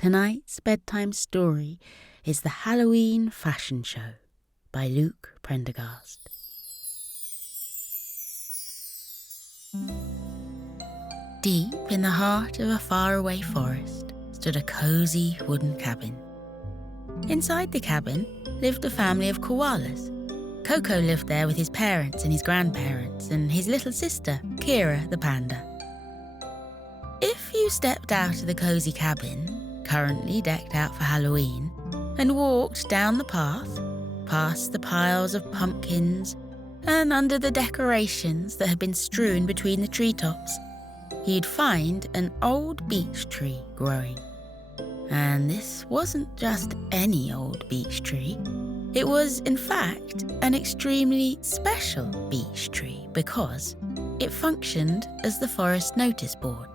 Tonight's bedtime story is The Halloween Fashion Show by Luke Prendergast. Deep in the heart of a faraway forest stood a cosy wooden cabin. Inside the cabin lived a family of koalas. Koko lived there with his parents and his grandparents and his little sister, Kira the panda. If you stepped out of the cosy cabin, currently decked out for Halloween, and walked down the path, past the piles of pumpkins and under the decorations that had been strewn between the treetops, you'd find an old beech tree growing. And this wasn't just any old beech tree. It was, in fact, an extremely special beech tree because it functioned as the forest notice board.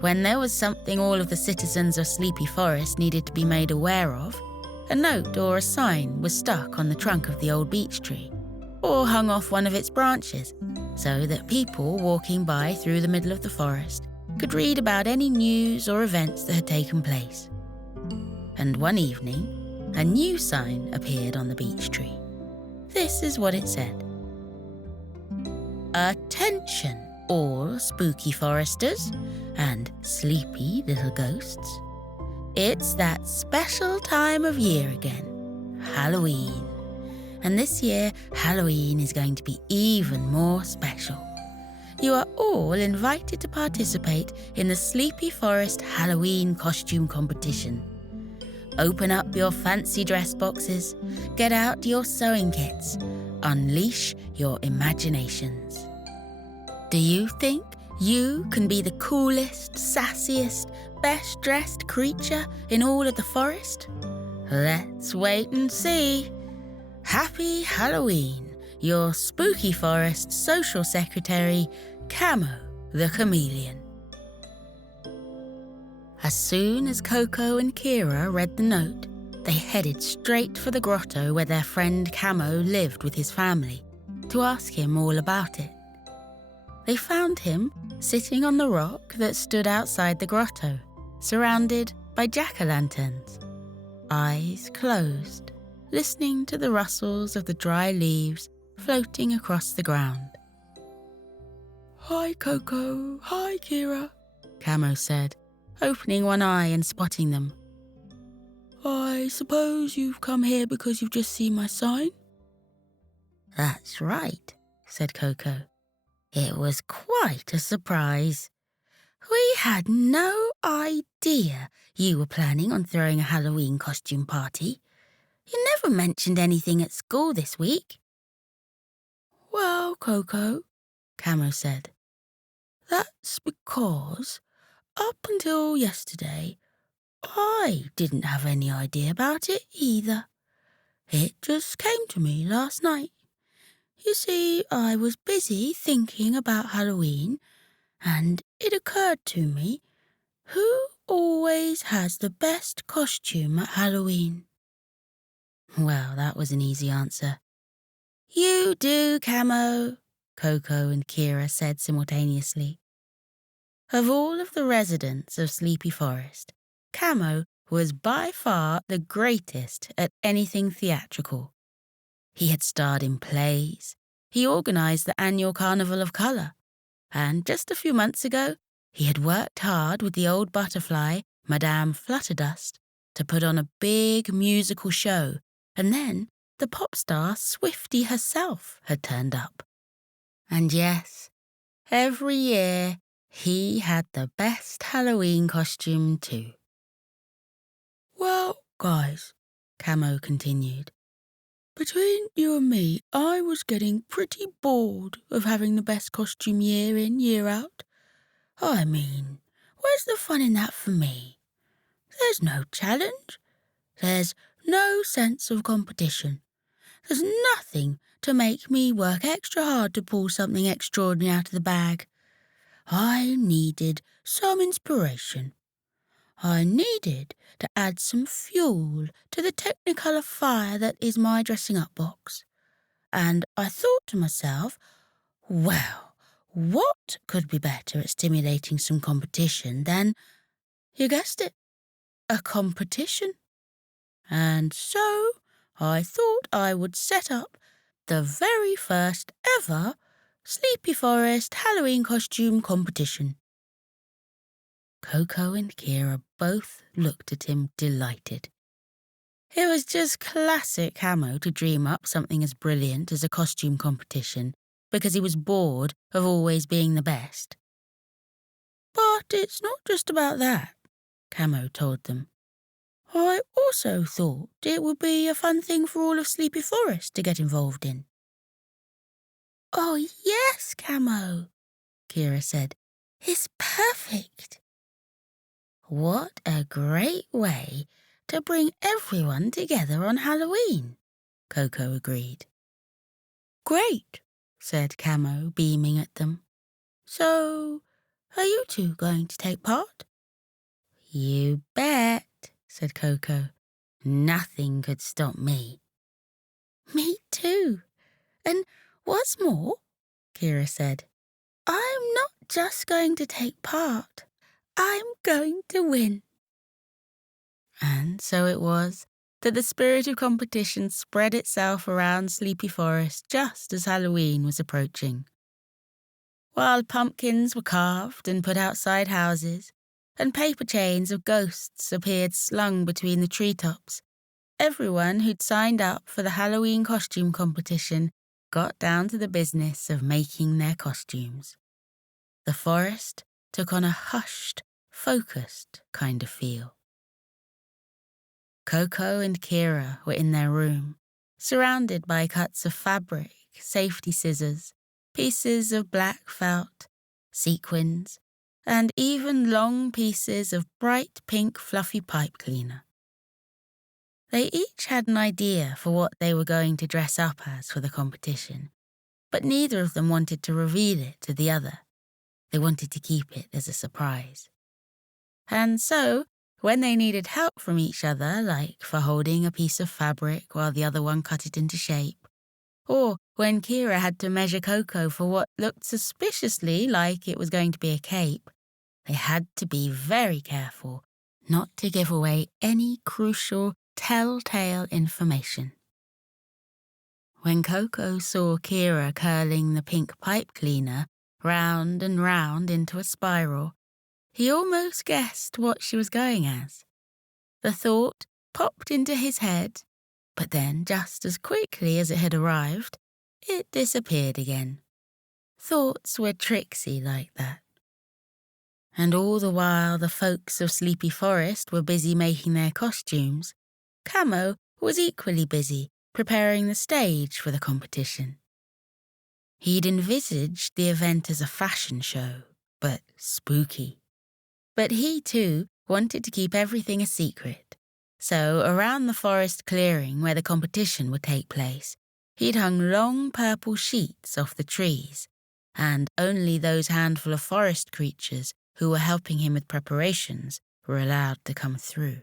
When there was something all of the citizens of Sleepy Forest needed to be made aware of, a note or a sign was stuck on the trunk of the old beech tree, or hung off one of its branches, so that people walking by through the middle of the forest could read about any news or events that had taken place. And one evening, a new sign appeared on the beech tree. This is what it said. "Attention, all spooky foresters and sleepy little ghosts. It's that special time of year again, Halloween. And this year, Halloween is going to be even more special. You are all invited to participate in the Sleepy Forest Halloween costume competition. Open up your fancy dress boxes, get out your sewing kits, unleash your imaginations. Do you think you can be the coolest, sassiest, best-dressed creature in all of the forest? Let's wait and see. Happy Halloween, your Spooky Forest Social Secretary, Camo the chameleon." As soon as Koko and Kira read the note, they headed straight for the grotto where their friend Camo lived with his family to ask him all about it. They found him sitting on the rock that stood outside the grotto, surrounded by jack-o'-lanterns, eyes closed, listening to the rustles of the dry leaves floating across the ground. "Hi, Koko. Hi, Kira," Camo said, opening one eye and spotting them. "I suppose you've come here because you've just seen my sign?" "That's right," said Koko. "It was quite a surprise. We had no idea you were planning on throwing a Halloween costume party. You never mentioned anything at school this week." "Well, Koko," Camo said, "that's because up until yesterday, I didn't have any idea about it either. It just came to me last night. You see, I was busy thinking about Halloween, and it occurred to me, who always has the best costume at Halloween?" Well, that was an easy answer. "You do, Camo," Koko and Kira said simultaneously. Of all of the residents of Sleepy Forest, Camo was by far the greatest at anything theatrical. He had starred in plays, he organised the annual Carnival of Colour, and just a few months ago, he had worked hard with the old butterfly, Madame Flutterdust, to put on a big musical show, and then the pop star Swifty herself had turned up. And yes, every year he had the best Halloween costume too. "Well, guys," Camo continued, "between you and me, I was getting pretty bored of having the best costume year in, year out. I mean, where's the fun in that for me? There's no challenge. There's no sense of competition. There's nothing to make me work extra hard to pull something extraordinary out of the bag. I needed some inspiration. I needed to add some fuel to the technicolor fire that is my dressing-up box. And I thought to myself, well, what could be better at stimulating some competition than, you guessed it, a competition. And so I thought I would set up the very first ever Sleepy Forest Halloween costume competition. Koko and Kira both looked at him delighted. It was just classic Camo to dream up something as brilliant as a costume competition because he was bored of always being the best. But it's not just about that, Camo told them. I also thought it would be a fun thing for all of Sleepy Forest to get involved in. Oh yes, Camo, Kira said. It's perfect. What a great way to bring everyone together on Halloween, Koko agreed. Great, said Camo, beaming at them. So, are you two going to take part? You bet, said Koko. Nothing could stop me. Me too. And what's more, Kira said, I'm not just going to take part. I'm going to win. And so it was that the spirit of competition spread itself around Sleepy Forest just as Halloween was approaching. Wild pumpkins were carved and put outside houses, and paper chains of ghosts appeared slung between the treetops. Everyone who'd signed up for the Halloween costume competition got down to the business of making their costumes. The forest took on a hushed, focused kind of feel. Koko and Kira were in their room, surrounded by cuts of fabric, safety scissors, pieces of black felt, sequins, and even long pieces of bright pink fluffy pipe cleaner. They each had an idea for what they were going to dress up as for the competition, but neither of them wanted to reveal it to the other. They wanted to keep it as a surprise. And so, when they needed help from each other, like for holding a piece of fabric while the other one cut it into shape, or when Kira had to measure Koko for what looked suspiciously like it was going to be a cape, they had to be very careful not to give away any crucial, telltale information. When Koko saw Kira curling the pink pipe cleaner round and round into a spiral, he almost guessed what she was going as. The thought popped into his head, but then, just as quickly as it had arrived, it disappeared again. Thoughts were tricksy like that. And all the while the folks of Sleepy Forest were busy making their costumes, Camo was equally busy preparing the stage for the competition. He'd envisaged the event as a fashion show, but spooky. But he, too, wanted to keep everything a secret. So, around the forest clearing where the competition would take place, he'd hung long purple sheets off the trees, and only those handful of forest creatures who were helping him with preparations were allowed to come through.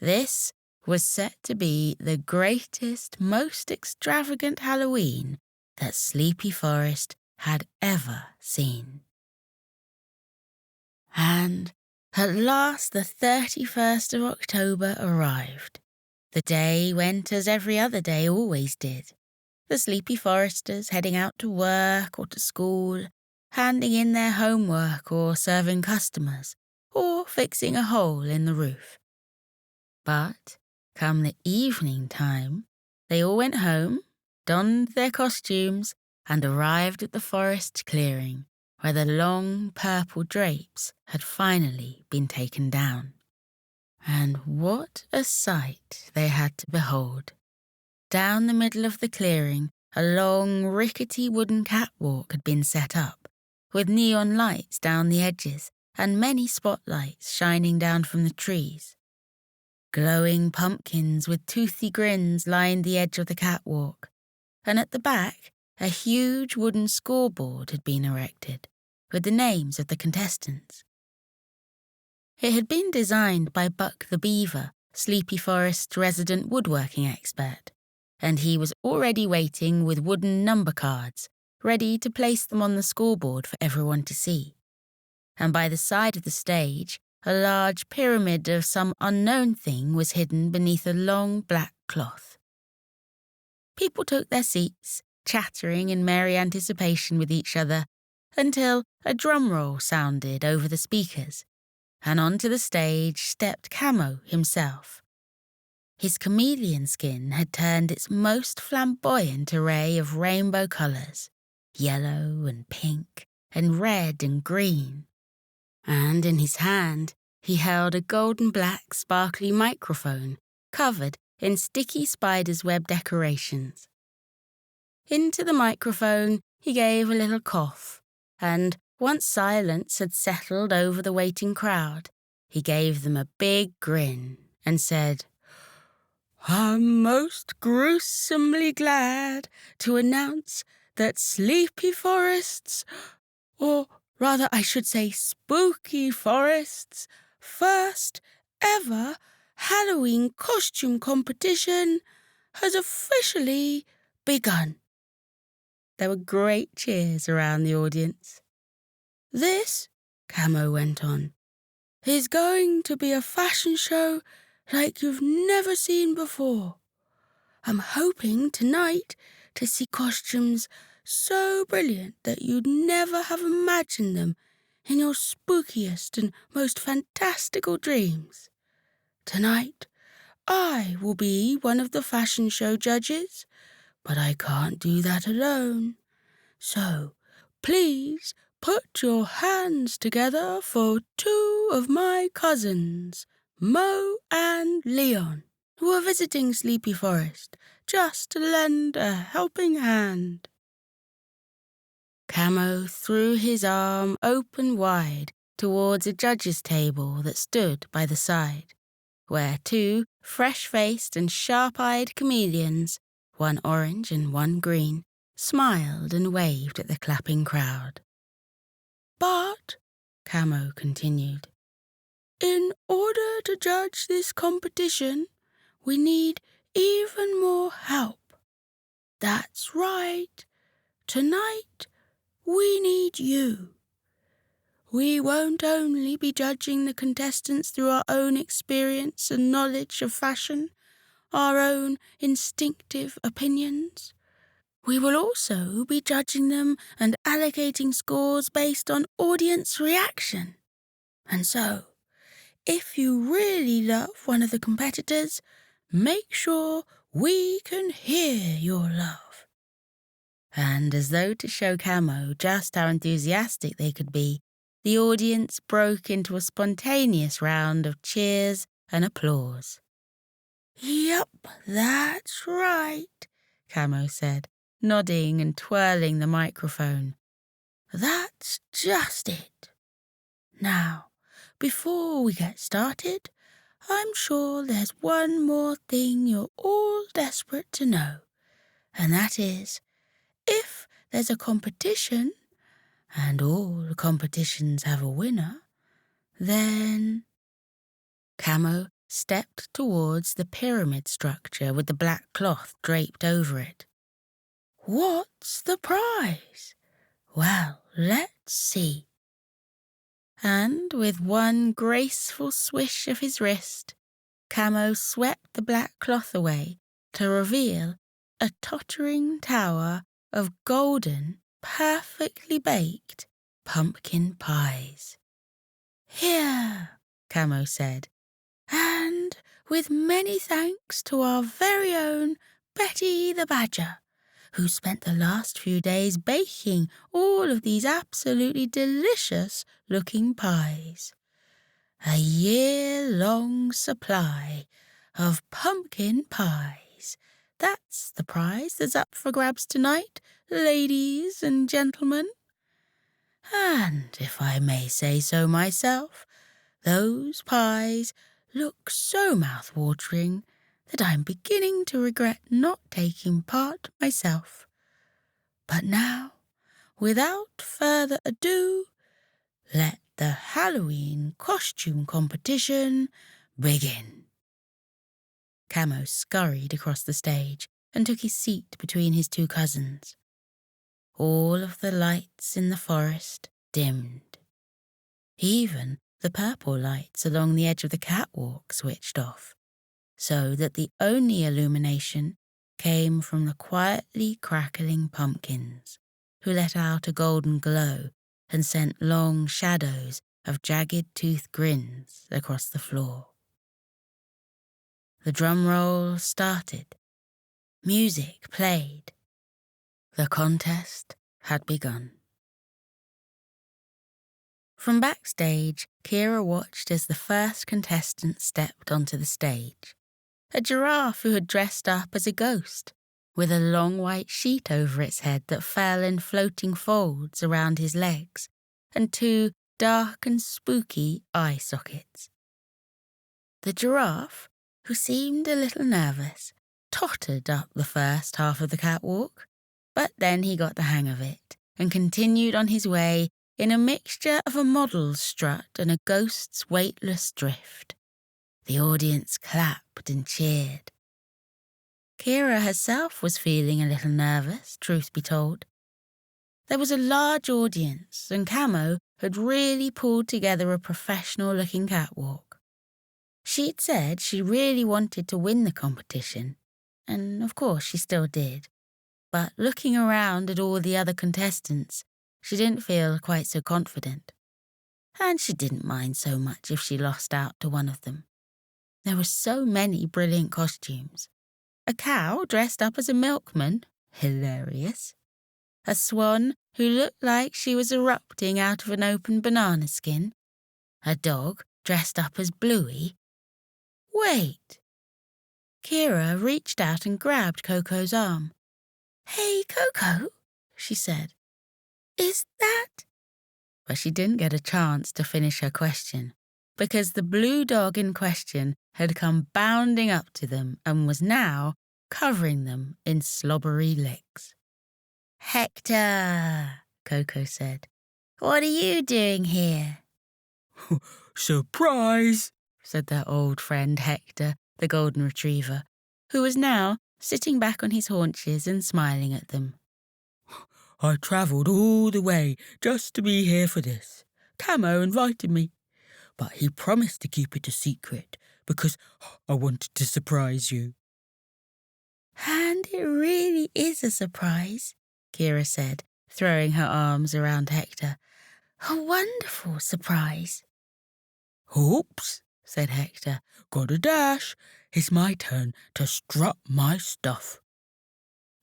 This was set to be the greatest, most extravagant Halloween that Sleepy Forest had ever seen. And at last the 31st of October arrived. The day went as every other day always did. The Sleepy Foresters heading out to work or to school, handing in their homework or serving customers, or fixing a hole in the roof. But come the evening time, they all went home, donned their costumes, and arrived at the forest clearing, where the long purple drapes had finally been taken down. And what a sight they had to behold. Down the middle of the clearing, a long, rickety wooden catwalk had been set up, with neon lights down the edges and many spotlights shining down from the trees. Glowing pumpkins with toothy grins lined the edge of the catwalk, and at the back, a huge wooden scoreboard had been erected, with the names of the contestants. It had been designed by Buck the Beaver, Sleepy Forest's resident woodworking expert, and he was already waiting with wooden number cards, ready to place them on the scoreboard for everyone to see. And by the side of the stage, a large pyramid of some unknown thing was hidden beneath a long black cloth. People took their seats, chattering in merry anticipation with each other, until a drum roll sounded over the speakers, and onto the stage stepped Camo himself. His chameleon skin had turned its most flamboyant array of rainbow colours, yellow and pink and red and green, and in his hand he held a golden black sparkly microphone covered in sticky spider's web decorations. Into the microphone he gave a little cough, and once silence had settled over the waiting crowd, he gave them a big grin and said, "I'm most gruesomely glad to announce that Sleepy Forests, or rather I should say Spooky Forests, first ever Halloween costume competition has officially begun." There were great cheers around the audience. "This," Camo went on, "is going to be a fashion show like you've never seen before. I'm hoping tonight to see costumes so brilliant that you'd never have imagined them in your spookiest and most fantastical dreams. Tonight, I will be one of the fashion show judges, but I can't do that alone. So, please put your hands together for two of my cousins, Mo and Leon, who are visiting Sleepy Forest just to lend a helping hand." Camo threw his arm open wide towards a judge's table that stood by the side, where two fresh-faced and sharp-eyed chameleons, one orange and one green, smiled and waved at the clapping crowd. "But," Camo continued, "in order to judge this competition, we need even more help. That's right. Tonight, we need you. We won't only be judging the contestants through our own experience and knowledge of fashion, our own instinctive opinions. We will also be judging them and allocating scores based on audience reaction. And so, if you really love one of the competitors, make sure we can hear your love." And as though to show Camo just how enthusiastic they could be, the audience broke into a spontaneous round of cheers and applause. "Yup, that's right," Camo said, nodding and twirling the microphone. "That's just it. Now, before we get started, I'm sure there's one more thing you're all desperate to know, and that is, if there's a competition, and all competitions have a winner, then—" Camo stepped towards the pyramid structure with the black cloth draped over it. "What's the prize? Well, let's see." And with one graceful swish of his wrist, Camo swept the black cloth away to reveal a tottering tower of golden, perfectly baked pumpkin pies. "Here," Camo said, "and with many thanks to our very own Betty the Badger, who spent the last few days baking all of these absolutely delicious-looking pies. A year-long supply of pumpkin pies. That's the prize that's up for grabs tonight, ladies and gentlemen. And if I may say so myself, those pies look so mouth-watering that I'm beginning to regret not taking part myself. But now, without further ado, let the Halloween costume competition begin." Camo scurried across the stage and took his seat between his two cousins. All of the lights in the forest dimmed. Even The purple lights along the edge of the catwalk switched off, so that the only illumination came from the quietly crackling pumpkins, who let out a golden glow and sent long shadows of jagged-toothed grins across the floor. The drum roll started. Music played. The contest had begun. From backstage, Kira watched as the first contestant stepped onto the stage. A giraffe who had dressed up as a ghost, with a long white sheet over its head that fell in floating folds around his legs, and two dark and spooky eye sockets. The giraffe, who seemed a little nervous, tottered up the first half of the catwalk, but then he got the hang of it and continued on his way in a mixture of a model's strut and a ghost's weightless drift. The audience clapped and cheered. Kira herself was feeling a little nervous, truth be told. There was a large audience, and Camo had really pulled together a professional-looking catwalk. She'd said she really wanted to win the competition, and of course she still did. But looking around at all the other contestants, she didn't feel quite so confident. And she didn't mind so much if she lost out to one of them. There were so many brilliant costumes. A cow dressed up as a milkman, hilarious. A swan who looked like she was erupting out of an open banana skin. A dog dressed up as Bluey. Wait! Kira reached out and grabbed Koko's arm. "Hey, Koko," she said. "Is that—" But she didn't get a chance to finish her question, because the blue dog in question had come bounding up to them and was now covering them in slobbery licks. "Hector," Koko said, "what are you doing here?" "Surprise," said their old friend Hector, the golden retriever, who was now sitting back on his haunches and smiling at them. "I travelled all the way just to be here for this. Camo invited me, but he promised to keep it a secret because I wanted to surprise you." "And it really is a surprise," Kira said, throwing her arms around Hector. "A wonderful surprise." "Oops," said Hector. "Gotta dash. It's my turn to strut my stuff."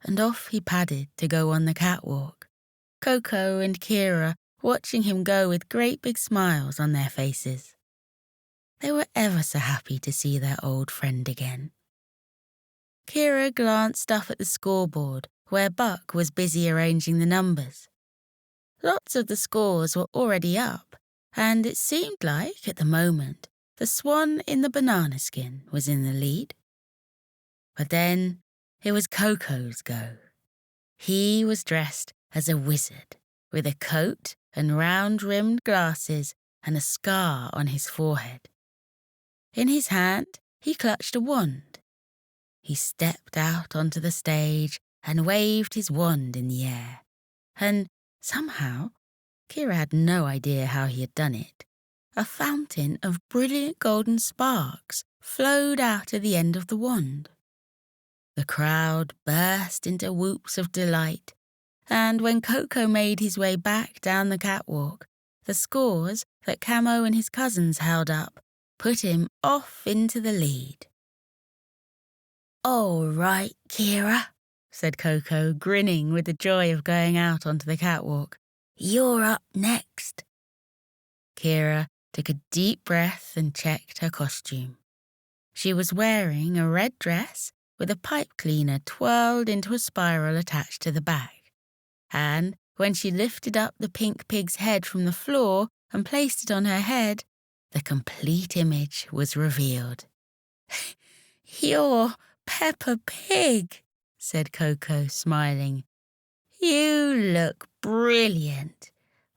And off he padded to go on the catwalk, Koko and Kira watching him go with great big smiles on their faces. They were ever so happy to see their old friend again. Kira glanced up at the scoreboard where Buck was busy arranging the numbers. Lots of the scores were already up, and it seemed like, at the moment, the swan in the banana skin was in the lead. But then it was Koko's go. He was dressed as a wizard, with a coat and round-rimmed glasses and a scar on his forehead. In his hand, he clutched a wand. He stepped out onto the stage and waved his wand in the air. And somehow, Kira had no idea how he had done it, a fountain of brilliant golden sparks flowed out at the end of the wand. The crowd burst into whoops of delight, and when Koko made his way back down the catwalk, the scores that Camo and his cousins held up put him off into the lead. "All right, Kira," said Koko, grinning with the joy of going out onto the catwalk. "You're up next." Kira took a deep breath and checked her costume. She was wearing a red dress with a pipe cleaner twirled into a spiral attached to the back. And when she lifted up the pink pig's head from the floor and placed it on her head, the complete image was revealed. "You're Peppa Pig," said Koko, smiling. "You look brilliant.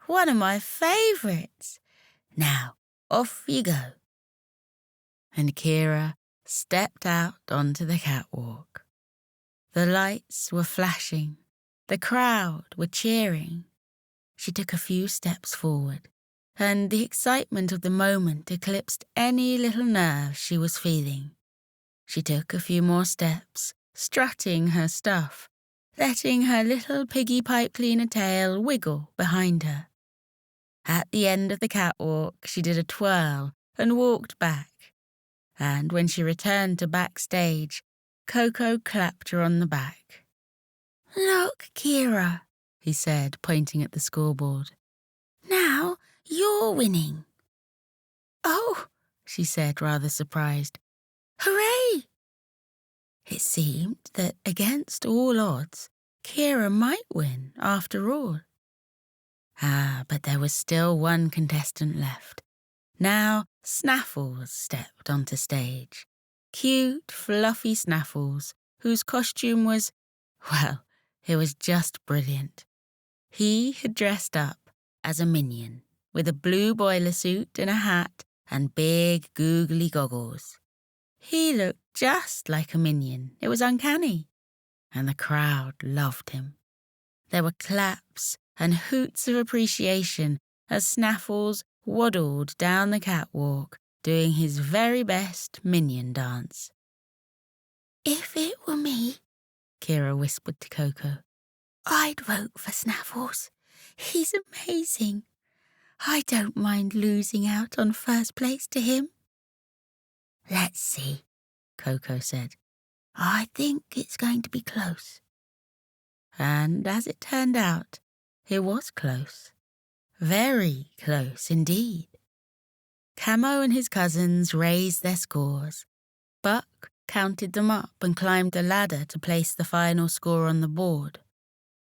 One of my favourites. Now, off you go." And Kira stepped out onto the catwalk. The lights were flashing. The crowd were cheering. She took a few steps forward, and the excitement of the moment eclipsed any little nerves she was feeling. She took a few more steps, strutting her stuff, letting her little piggy pipe cleaner tail wiggle behind her. At the end of the catwalk, she did a twirl and walked back. And when she returned to backstage, Koko clapped her on the back. "Look, Kira," he said, pointing at the scoreboard. "Now you're winning." "Oh," she said, rather surprised. "Hooray!" It seemed that against all odds, Kira might win after all. But there was still one contestant left. Now Snaffles stepped onto stage. Cute, fluffy Snaffles, whose costume was, well, it was just brilliant. He had dressed up as a minion, with a blue boiler suit and a hat and big googly goggles. He looked just like a minion. It was uncanny. And the crowd loved him. There were claps and hoots of appreciation as Snaffles waddled down the catwalk, doing his very best minion dance. "If it were me," Kira whispered to Koko, "I'd vote for Snaffles. He's amazing. I don't mind losing out on first place to him." "Let's see," Koko said. "I think it's going to be close." And as it turned out, it was close. Very close indeed. Camo and his cousins raised their scores. Buck counted them up and climbed the ladder to place the final score on the board.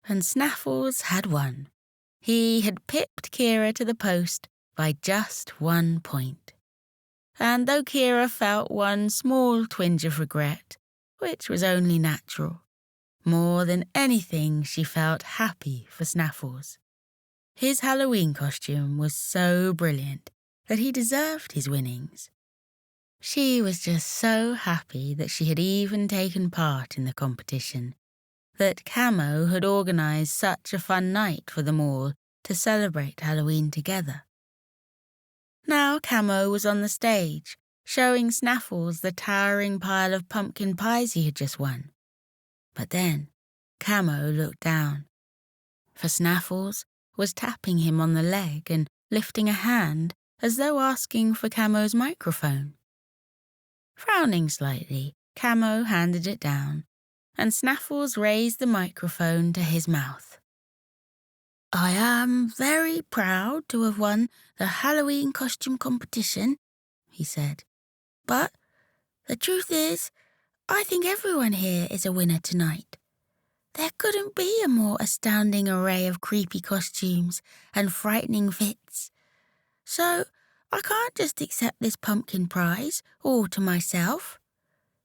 And Snaffles had won. He had pipped Kira to the post by just 1 point. And though Kira felt one small twinge of regret, which was only natural, more than anything she felt happy for Snaffles. His Halloween costume was so brilliant that he deserved his winnings. She was just so happy that she had even taken part in the competition, that Camo had organised such a fun night for them all to celebrate Halloween together. Now Camo was on the stage, showing Snaffles the towering pile of pumpkin pies he had just won. But then Camo looked down, for Snaffles was tapping him on the leg and lifting a hand as though asking for Camo's microphone. Frowning slightly, Camo handed it down, and Snaffles raised the microphone to his mouth. "I am very proud to have won the Halloween costume competition," he said. "But the truth is, I think everyone here is a winner tonight. There couldn't be a more astounding array of creepy costumes and frightening fits. So I can't just accept this pumpkin prize all to myself.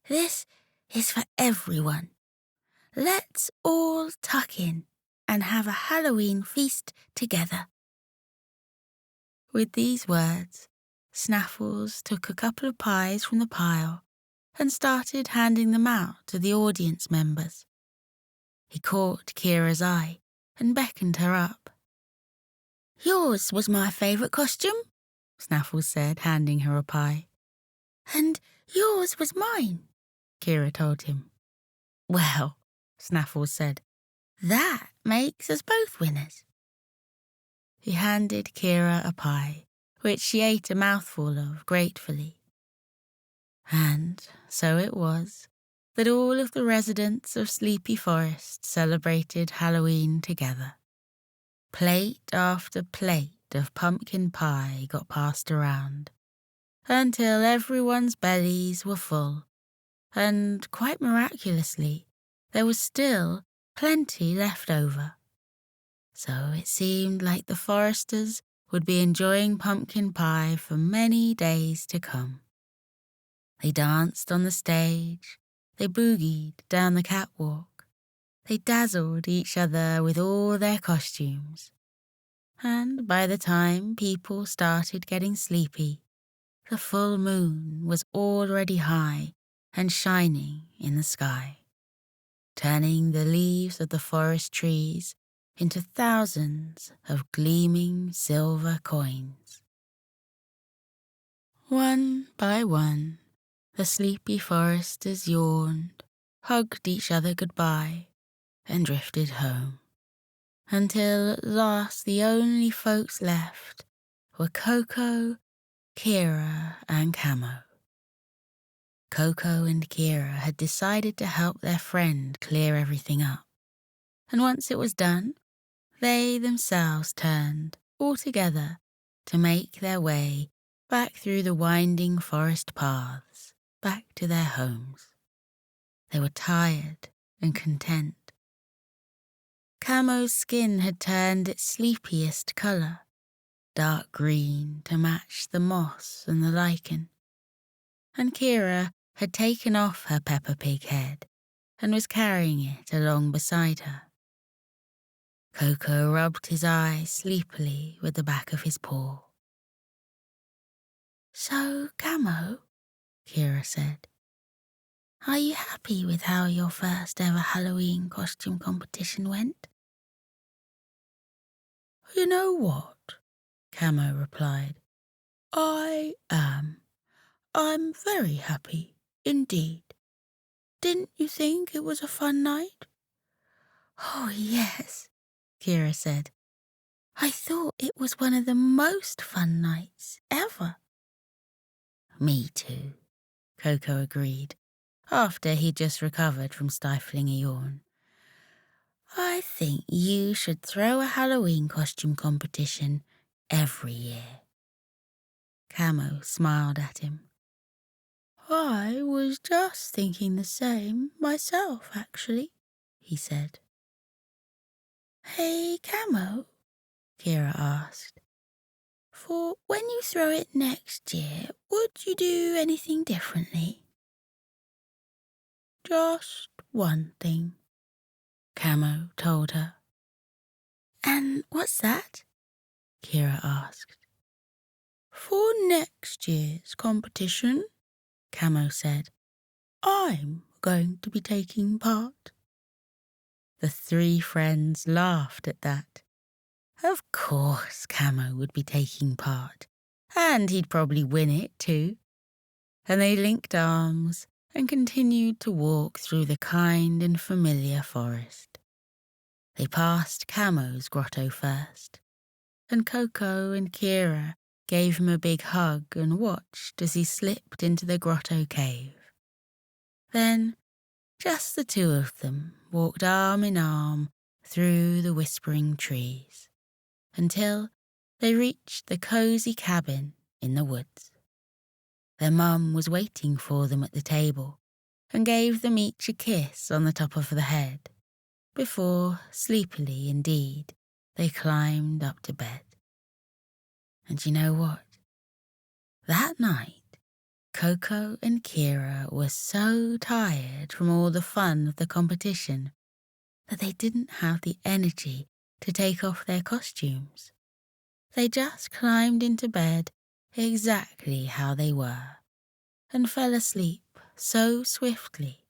This is for everyone. Let's all tuck in and have a Halloween feast together." With these words, Snaffles took a couple of pies from the pile and started handing them out to the audience members. He caught Kira's eye and beckoned her up. "Yours was my favourite costume," Snaffles said, handing her a pie. "And yours was mine," Kira told him. "Well," Snaffles said, "that makes us both winners." He handed Kira a pie, which she ate a mouthful of gratefully. And so it was that all of the residents of Sleepy Forest celebrated Halloween together. Plate after plate of pumpkin pie got passed around, until everyone's bellies were full, and quite miraculously, there was still plenty left over. So it seemed like the foresters would be enjoying pumpkin pie for many days to come. They danced on the stage, they boogied down the catwalk, they dazzled each other with all their costumes. And by the time people started getting sleepy, the full moon was already high and shining in the sky, turning the leaves of the forest trees into thousands of gleaming silver coins. One by one, the sleepy foresters yawned, hugged each other goodbye, and drifted home, until at last the only folks left were Koko, Kira, and Camo. Koko and Kira had decided to help their friend clear everything up, and once it was done, they themselves turned, all together, to make their way back through the winding forest paths, back to their homes. They were tired and content. Camo's skin had turned its sleepiest colour, dark green to match the moss and the lichen, and Kira had taken off her Peppa Pig head and was carrying it along beside her. Koko rubbed his eyes sleepily with the back of his paw. "So, Camo," Kira said, "are you happy with how your first ever Halloween costume competition went?" "You know what?" Camo replied. "I am. I'm very happy, indeed. Didn't you think it was a fun night?" "Oh, yes," Kira said. "I thought it was one of the most fun nights ever." "Me too," Koko agreed, after he'd just recovered from stifling a yawn. "I think you should throw a Halloween costume competition every year." Camo smiled at him. "I was just thinking the same myself, actually," he said. "Hey, Camo," Kira asked, "for when you throw it next year, would you do anything differently?" "Just one thing," Camo told her. "And what's that?" Kira asked. "For next year's competition," Camo said, "I'm going to be taking part." The three friends laughed at that. Of course Camo would be taking part, and he'd probably win it too. And they linked arms and continued to walk through the kind and familiar forest. They passed Camo's grotto first, and Koko and Kira gave him a big hug and watched as he slipped into the grotto cave. Then just the two of them walked arm in arm through the whispering trees until they reached the cosy cabin in the woods. Their mum was waiting for them at the table and gave them each a kiss on the top of the head before, sleepily indeed, they climbed up to bed. And you know what? That night, Koko and Kira were so tired from all the fun of the competition that they didn't have the energy to take off their costumes. They just climbed into bed exactly how they were and fell asleep so swiftly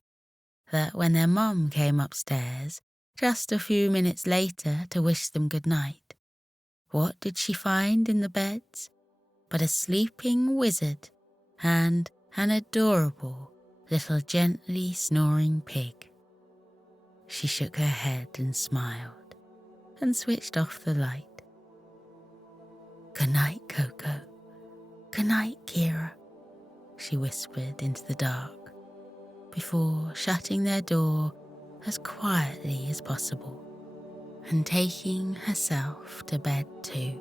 that when their mum came upstairs just a few minutes later to wish them good night, what did she find in the beds but a sleeping wizard and an adorable little gently snoring pig? She shook her head and smiled and switched off the light. "Good night, Koko. Good night, Kira," she whispered into the dark before shutting their door as quietly as possible and taking herself to bed too.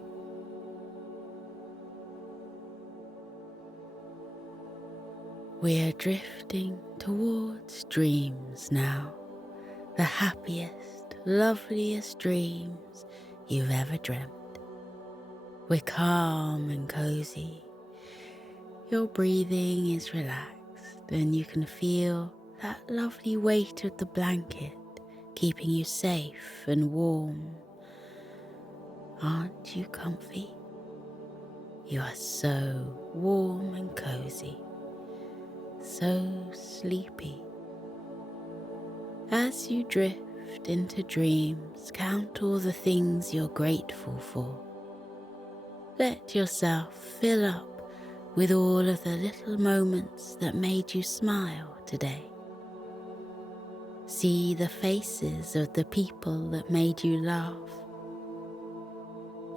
We're drifting towards dreams now, the happiest, loveliest dreams you've ever dreamt. We're calm and cozy. Your breathing is relaxed and you can feel that lovely weight of the blanket keeping you safe and warm. Aren't you comfy? You are so warm and cozy, so sleepy. As you drift drift into dreams, count all the things you're grateful for. Let yourself fill up with all of the little moments that made you smile today. See the faces of the people that made you laugh.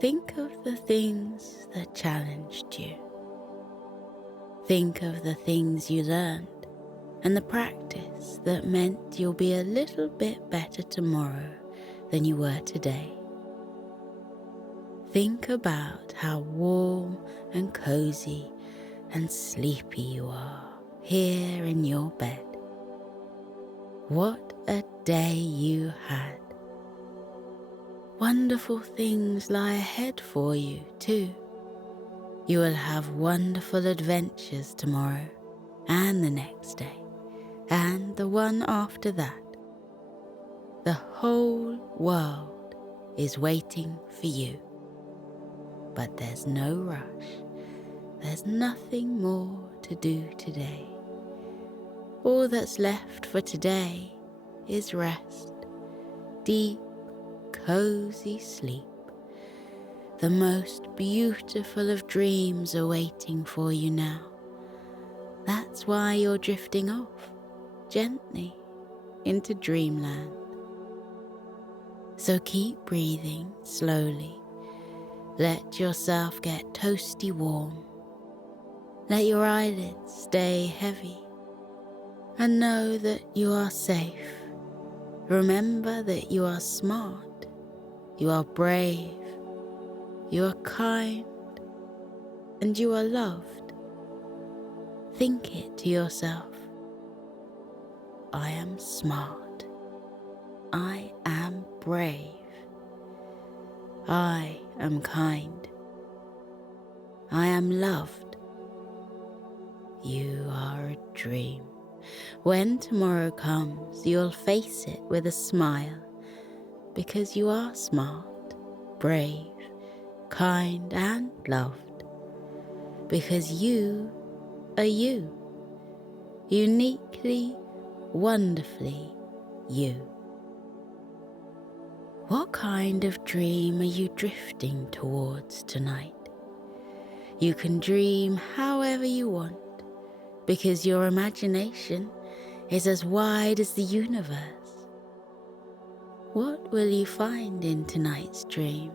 Think of the things that challenged you. Think of the things you learned and the practice that meant you'll be a little bit better tomorrow than you were today. Think about how warm and cozy and sleepy you are here in your bed. What a day you had. Wonderful things lie ahead for you too. You will have wonderful adventures tomorrow and the next day and the one after that. The whole world is waiting for you. But there's no rush. There's nothing more to do today. All that's left for today is rest, deep, cozy sleep. The most beautiful of dreams are waiting for you now. That's why you're drifting off, gently, into dreamland. So keep breathing slowly. Let yourself get toasty warm. Let your eyelids stay heavy. And know that you are safe. Remember that you are smart. You are brave. You are kind. And you are loved. Think it to yourself. I am smart. I am brave. I am kind. I am loved. You are a dream. When tomorrow comes, you'll face it with a smile, because you are smart, brave, kind and loved. Because you are you. Uniquely, wonderfully you. What kind of dream are you drifting towards tonight? You can dream however you want, because your imagination is as wide as the universe. What will you find in tonight's dream?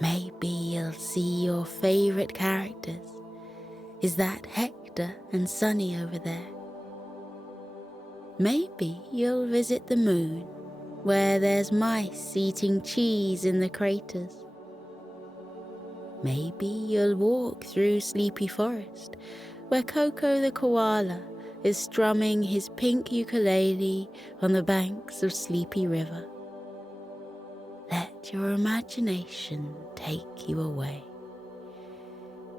Maybe you'll see your favourite characters. Is that Hector and Sunny over there? Maybe you'll visit the moon, where there's mice eating cheese in the craters. Maybe you'll walk through Sleepy Forest, where Koko the koala is strumming his pink ukulele on the banks of Sleepy River. Let your imagination take you away.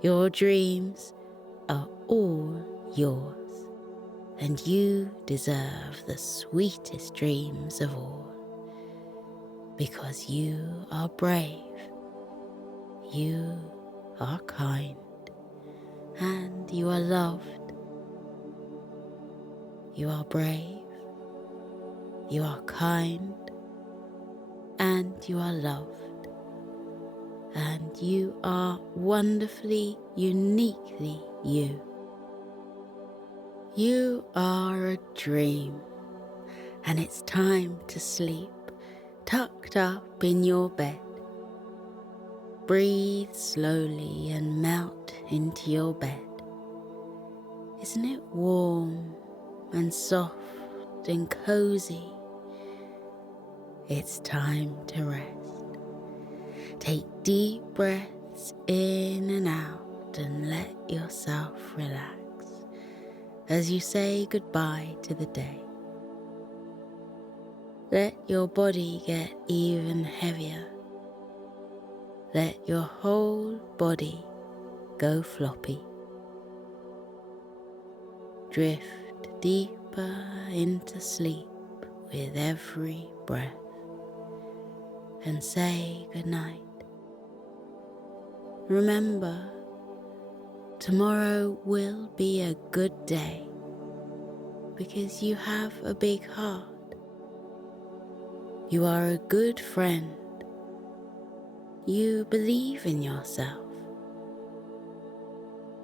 Your dreams are all yours, and you deserve the sweetest dreams of all, because you are brave, you are kind, and you are loved. You are brave, you are kind, and you are loved. And you are wonderfully, uniquely you. You are a dream, and it's time to sleep, tucked up in your bed. Breathe slowly and melt into your bed. Isn't it warm and soft and cozy? It's time to rest. Take deep breaths in and out and let yourself relax as you say goodbye to the day. Let your body get even heavier. Let your whole body go floppy. Drift deeper into sleep with every breath and say goodnight. Remember, tomorrow will be a good day because you have a big heart You are a good friend. You believe in yourself.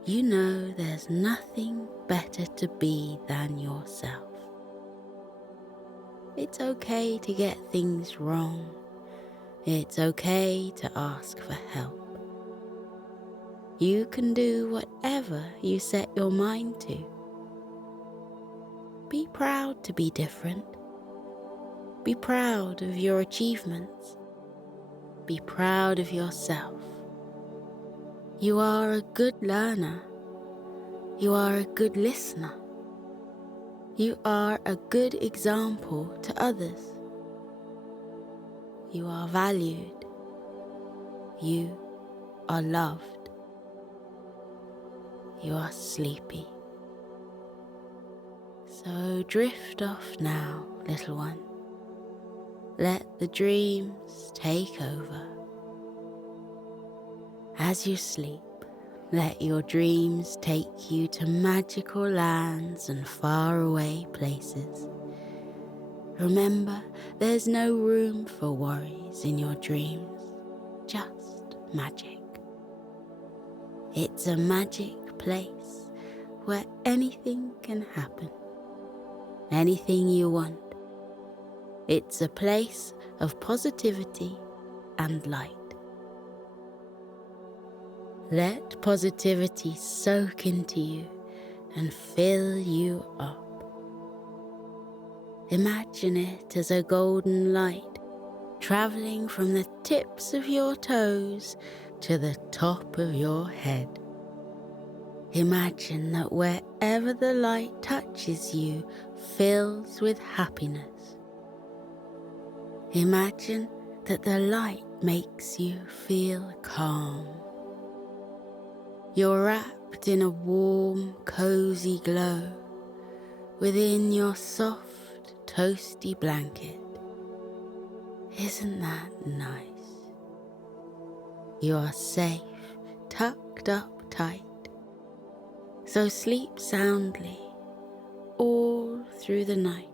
You know there's nothing better to be than yourself. It's okay to get things wrong. It's okay to ask for help. You can do whatever you set your mind to. Be proud to be different. Be proud of your achievements. Be proud of yourself. You are a good learner. You are a good listener. You are a good example to others. You are valued. You are loved. You are sleepy. So drift off now, little one. Let the dreams take over. As you sleep, let your dreams take you to magical lands and faraway places. Remember, there's no room for worries in your dreams, just magic. It's a magic place where anything can happen, anything you want. It's a place of positivity and light. Let positivity soak into you and fill you up. Imagine it as a golden light traveling from the tips of your toes to the top of your head. Imagine that wherever the light touches you fills with happiness. Imagine that the light makes you feel calm. You're wrapped in a warm, cozy glow within your soft, toasty blanket. Isn't that nice? You are safe, tucked up tight. So sleep soundly all through the night.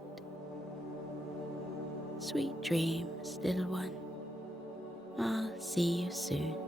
Sweet dreams, little one. I'll see you soon.